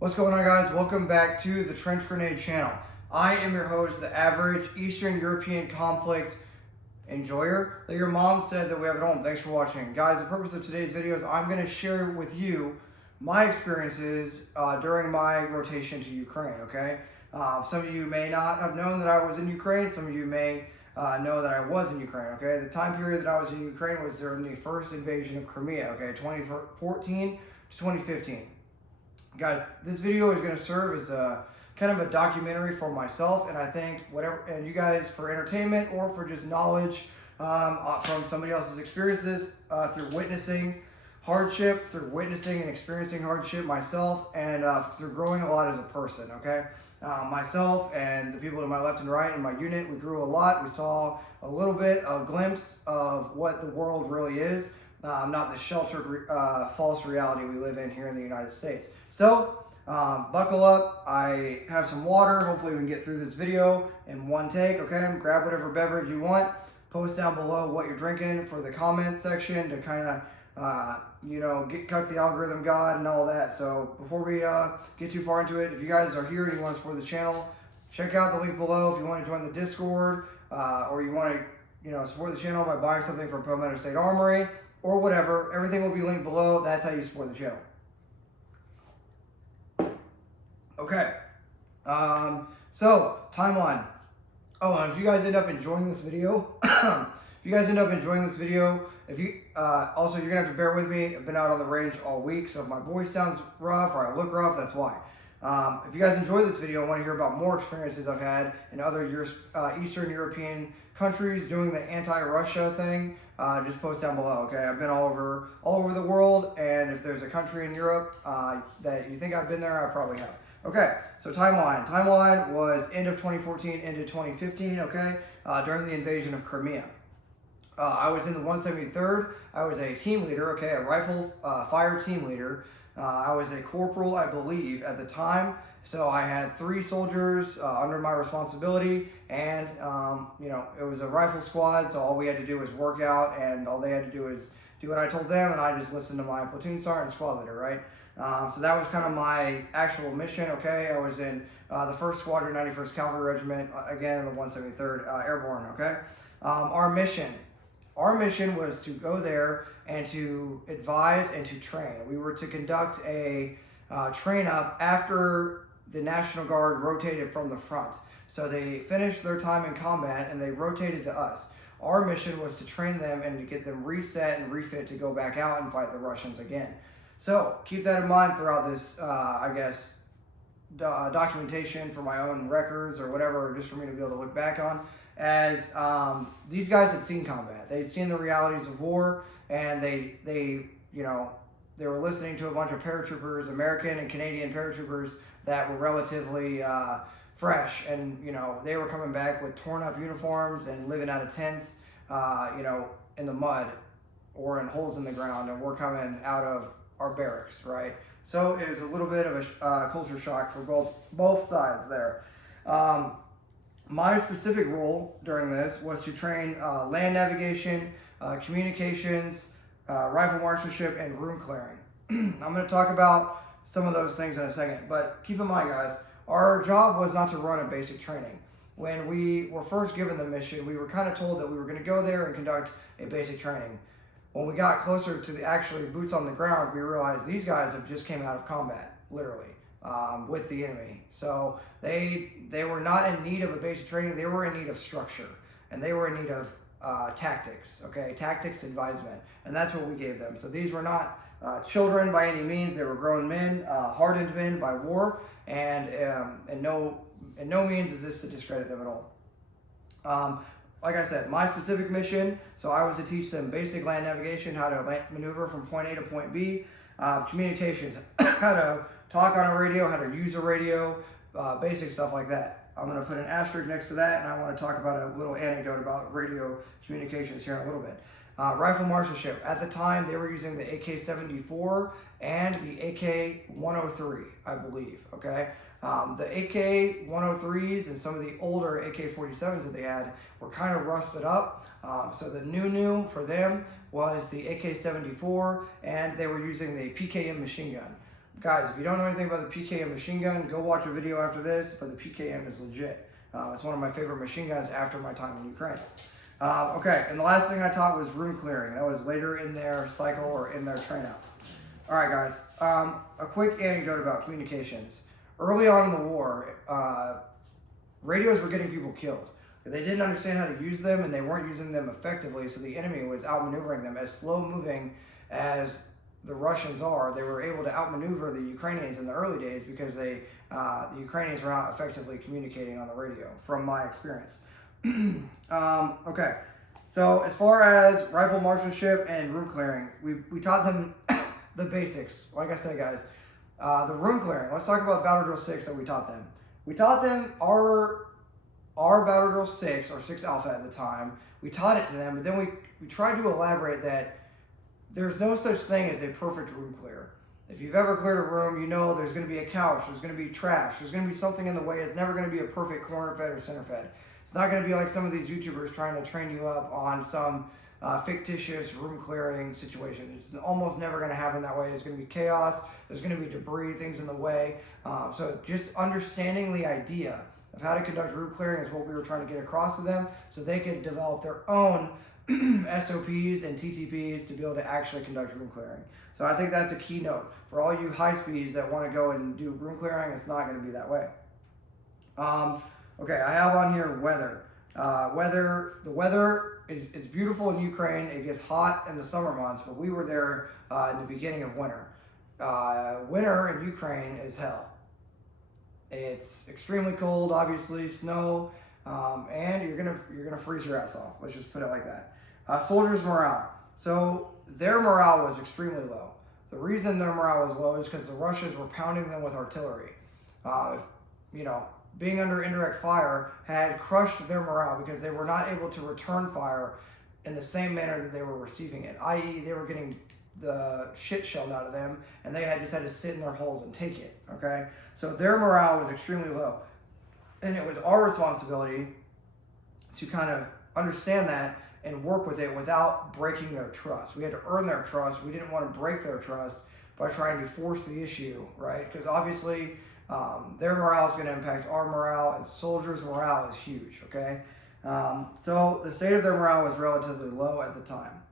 What's going on, guys? Welcome back to the Trench Grenade channel. I am your host, the average Eastern European conflict enjoyer that your mom said that we have at home. Thanks for watching. Guys, the purpose of today's video is I'm going to share with you my experiences during my rotation to Ukraine, okay? Some of you may not have known that I was in Ukraine. Some of you may know that I was in Ukraine, okay? The time period that I was in Ukraine was during the first invasion of Crimea, okay? 2014 to 2015. Guys, this video is going to serve as a kind of a documentary for myself, and I think and you guys for entertainment or for just knowledge from somebody else's experiences through witnessing hardship, through witnessing and experiencing hardship myself, and through growing a lot as a person, okay? Myself and the people to my left and right in my unit, we grew a lot. We saw a little bit, a glimpse of what the world really is. Not the sheltered false reality we live in here in the United States. So buckle up. I have some water. Hopefully we can get through this video in one take, okay? Grab whatever beverage you want. Post down below what you're drinking for the comment section to kind of cut the algorithm god and all that. So before we get too far into it, if you guys are here and you want to support the channel, check out the link below if you want to join the Discord or you want to support the channel by buying something from Palmetto State Armory or whatever. Everything will be linked below. That's how you support the channel. Okay. So timeline. Oh, and if you guys end up enjoying this video, also you're gonna have to bear with me. I've been out on the range all week, so if my voice sounds rough or I look rough, that's why. If you guys enjoy this video and want to hear about more experiences I've had in other Eastern European countries doing the anti-Russia thing, just post down below, okay? I've been all over the world, and if there's a country in Europe that you think I've been there, I probably have. Okay, so timeline. Timeline was end of 2014 into 2015, okay? During the invasion of Crimea. I was in the 173rd. I was a team leader, okay, a rifle fire team leader. I was a corporal, I believe, at the time. So I had 3 soldiers under my responsibility, and it was a rifle squad. So all we had to do was work out, and all they had to do was do what I told them, and I just listened to my platoon sergeant and squad leader, right? So that was kind of my actual mission, okay? I was in the 1st Squadron, 91st Cavalry Regiment, again in the 173rd Airborne, okay? Our mission was to go there and to advise and to train. We were to conduct a train up after the National Guard rotated from the front. So they finished their time in combat and they rotated to us. Our mission was to train them and to get them reset and refit to go back out and fight the Russians again. So keep that in mind throughout this, documentation for my own records or whatever, just for me to be able to look back on. As these guys had seen combat, they'd seen the realities of war, and they were listening to a bunch of paratroopers, American and Canadian paratroopers that were relatively fresh, and they were coming back with torn up uniforms and living out of tents, in the mud or in holes in the ground, and we're coming out of our barracks, right? So it was a little bit of a culture shock for both sides there. My specific role during this was to train land navigation, communications, rifle marshalship, and room clearing. I'm going to talk about some of those things in a second, but keep in mind, guys, our job was not to run a basic training. When we were first given the mission, we were kind of told that we were going to go there and conduct a basic training. When we got closer to the actually boots on the ground, we realized these guys have just came out of combat, literally. With the enemy. So they were not in need of a basic training. They were in need of structure, and they were in need of tactics, okay? Tactics advisement, and that's what we gave them. So these were not children by any means. They were grown men, hardened men by war, and in no means is this to discredit them at all. Like I said, my specific mission, so I was to teach them basic land navigation, how to maneuver from point A to point B, communications, how to talk on a radio, how to use a radio, basic stuff like that. I'm going to put an asterisk next to that, and I want to talk about a little anecdote about radio communications here in a little bit. Rifle marshalship. At the time, they were using the AK-74 and the AK-103, I believe, okay? The AK-103s and some of the older AK-47s that they had were kind of rusted up. So the new for them was the AK-74, and they were using the PKM machine gun. Guys, if you don't know anything about the PKM machine gun, go watch a video after this, but the PKM is legit. It's one of my favorite machine guns after my time in Ukraine. Okay, and the last thing I taught was room clearing. That was later in their cycle or in their train out. All right, guys, a quick anecdote about communications. Early on in the war, radios were getting people killed. They didn't understand how to use them, and they weren't using them effectively, so the enemy was outmaneuvering them. As slow-moving as the Russians are, they were able to outmaneuver the Ukrainians in the early days because the Ukrainians were not effectively communicating on the radio, from my experience. Okay, so as far as rifle marksmanship and room clearing, we taught them the basics. Like I said, guys, the room clearing. Let's talk about Battle Drill 6 that we taught them. We taught them our Battle Drill 6, or 6 Alpha at the time. We taught it to them, but then we tried to elaborate that there's no such thing as a perfect room clear. If you've ever cleared a room, you know there's going to be a couch, there's going to be trash, there's going to be something in the way. It's never going to be a perfect corner fed or center fed. It's not going to be like some of these YouTubers trying to train you up on some fictitious room clearing situation. It's almost never going to happen that way. There's going to be chaos, there's going to be debris, things in the way. So just understanding the idea of how to conduct room clearing is what we were trying to get across to them, so they could develop their own SOPs and TTPs to be able to actually conduct room clearing. So I think that's a key note. For all you high speeds that want to go and do room clearing, it's not going to be that way. Okay, I have on here weather. The weather is beautiful in Ukraine. It gets hot in the summer months, but we were there in the beginning of winter. Winter in Ukraine is hell. It's extremely cold, obviously, snow, and you're gonna freeze your ass off. Let's just put it like that. Soldiers' morale. So their morale was extremely low. The reason their morale was low is because the Russians were pounding them with artillery. Being under indirect fire had crushed their morale because they were not able to return fire in the same manner that they were receiving it, i.e. they were getting the shit shelled out of them, and they just had to sit in their holes and take it, okay? So their morale was extremely low. And it was our responsibility to kind of understand that and work with it without breaking their trust. We had to earn their trust. We didn't want to break their trust by trying to force the issue, right? Because obviously their morale is going to impact our morale, and soldiers' morale is huge, okay? So the state of their morale was relatively low at the time.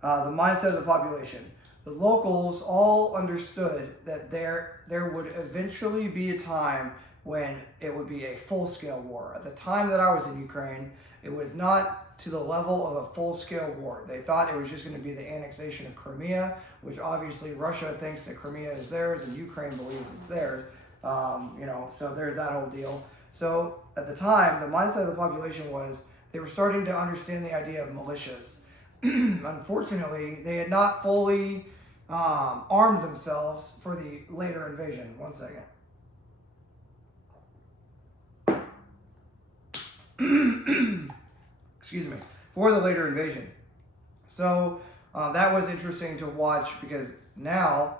The mindset of the population. The locals all understood that there would eventually be a time when it would be a full-scale war. At the time that I was in Ukraine, it was not to the level of a full-scale war. They thought it was just going to be the annexation of Crimea, which obviously Russia thinks that Crimea is theirs and Ukraine believes it's theirs. So there's that whole deal. So at the time, the mindset of the population was they were starting to understand the idea of militias. Unfortunately, they had not fully armed themselves for the later invasion. One second. Excuse me. For the later invasion. So that was interesting to watch because now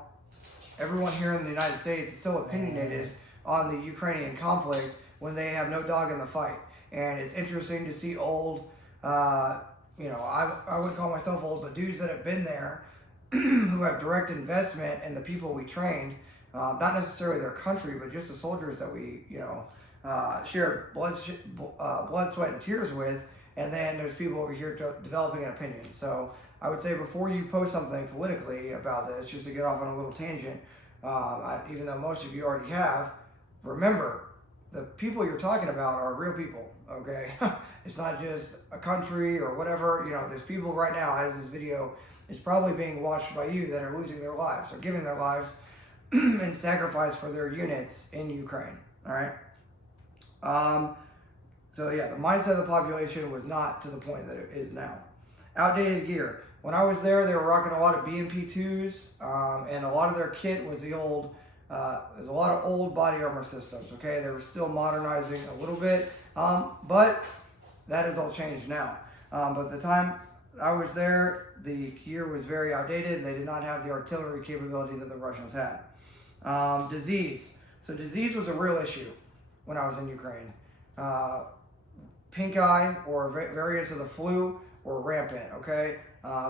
everyone here in the United States is so opinionated on the Ukrainian conflict when they have no dog in the fight. And it's interesting to see old, I wouldn't call myself old, but dudes that have been there who have direct investment in the people we trained, not necessarily their country, but just the soldiers that we, share blood, sweat, and tears with. And then there's people over here developing an opinion. So I would say before you post something politically about this, just to get off on a little tangent, even though most of you already have, remember, the people you're talking about are real people, okay? It's not just a country or whatever. There's people right now, as this video is probably being watched by you, that are losing their lives or giving their lives in sacrifice for their units in Ukraine, all right? So yeah, the mindset of the population was not to the point that it is now. Outdated gear. When I was there, they were rocking a lot of BMP2s, and a lot of their kit was there's a lot of old body armor systems, okay? They were still modernizing a little bit, but that has all changed now. But at the time I was there, the gear was very outdated. They did not have the artillery capability that the Russians had. Disease. So disease was a real issue when I was in Ukraine. Pink eye or variants of the flu were rampant, okay?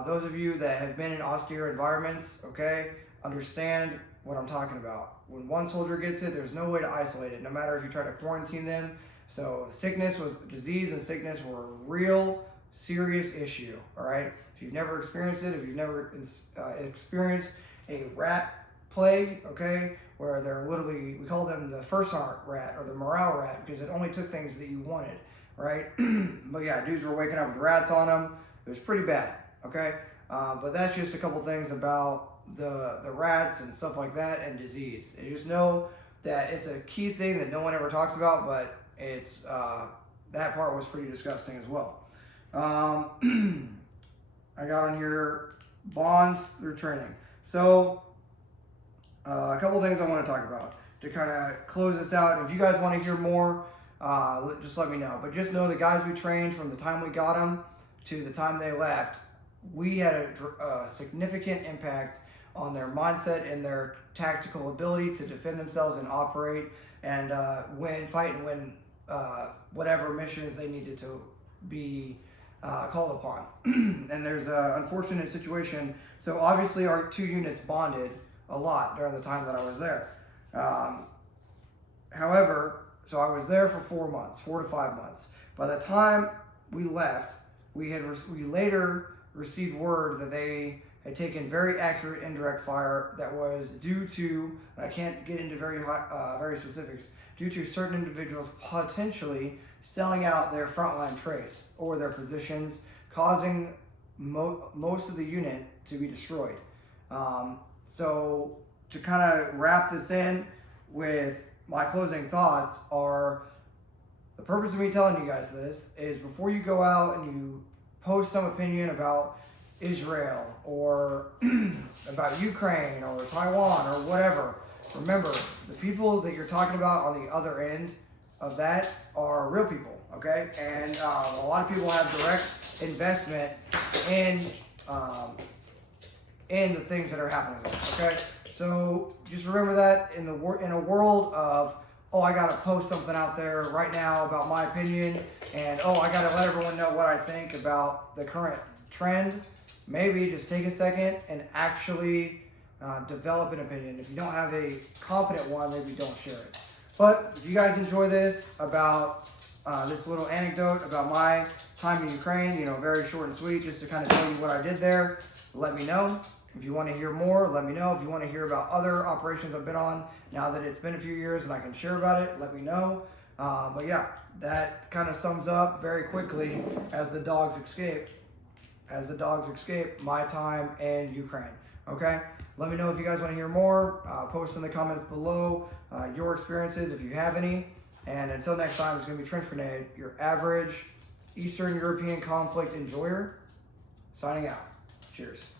Those of you that have been in austere environments, okay, understand what I'm talking about. When one soldier gets it, there's no way to isolate it, no matter if you try to quarantine them. So disease and sickness were a real serious issue, all right? If you've never experienced it, if you've never experienced a rat plague, okay, where they're literally, we call them the first rat or the morale rat because it only took things that you wanted, right? But yeah, dudes were waking up with rats on them. It was pretty bad, okay? But that's just a couple things about the rats and stuff like that and disease. And just know that it's a key thing that no one ever talks about, but it's that part was pretty disgusting as well. I got on here bonds through training. So a couple things I want to talk about to kind of close this out. If you guys want to hear more, just let me know. But just know the guys we trained from the time we got them to the time they left, we had a significant impact on their mindset and their tactical ability to defend themselves and operate and fight and win whatever missions they needed to be called upon. And there's an unfortunate situation. So obviously our two units bonded a lot during the time that I was there. However, so I was there for 4 to 5 months. By the time we left, we later received word that they had taken very accurate indirect fire that was due to, and I can't get into very specifics, due to certain individuals potentially selling out their frontline trace or their positions, causing most of the unit to be destroyed. So to kind of wrap this in with my closing thoughts are, the purpose of me telling you guys this is before you go out and you post some opinion about Israel or about Ukraine or Taiwan or whatever, remember, the people that you're talking about on the other end of that are real people, okay? And a lot of people have direct investment in the things that are happening there, okay? So just remember that in a world of, oh, I gotta post something out there right now about my opinion, and oh, I gotta let everyone know what I think about the current trend, maybe just take a second and actually develop an opinion. If you don't have a competent one, maybe don't share it. But if you guys enjoy this about this little anecdote about my time in Ukraine, very short and sweet, just to kind of tell you what I did there, let me know. If you want to hear more, let me know. If you want to hear about other operations I've been on, now that it's been a few years and I can share about it, let me know. But yeah, that kind of sums up very quickly as the dogs escaped my time in Ukraine. Okay? Let me know if you guys want to hear more. Post in the comments below your experiences if you have any. And until next time, it's going to be Trench Grenade, your average Eastern European conflict enjoyer, signing out. Cheers.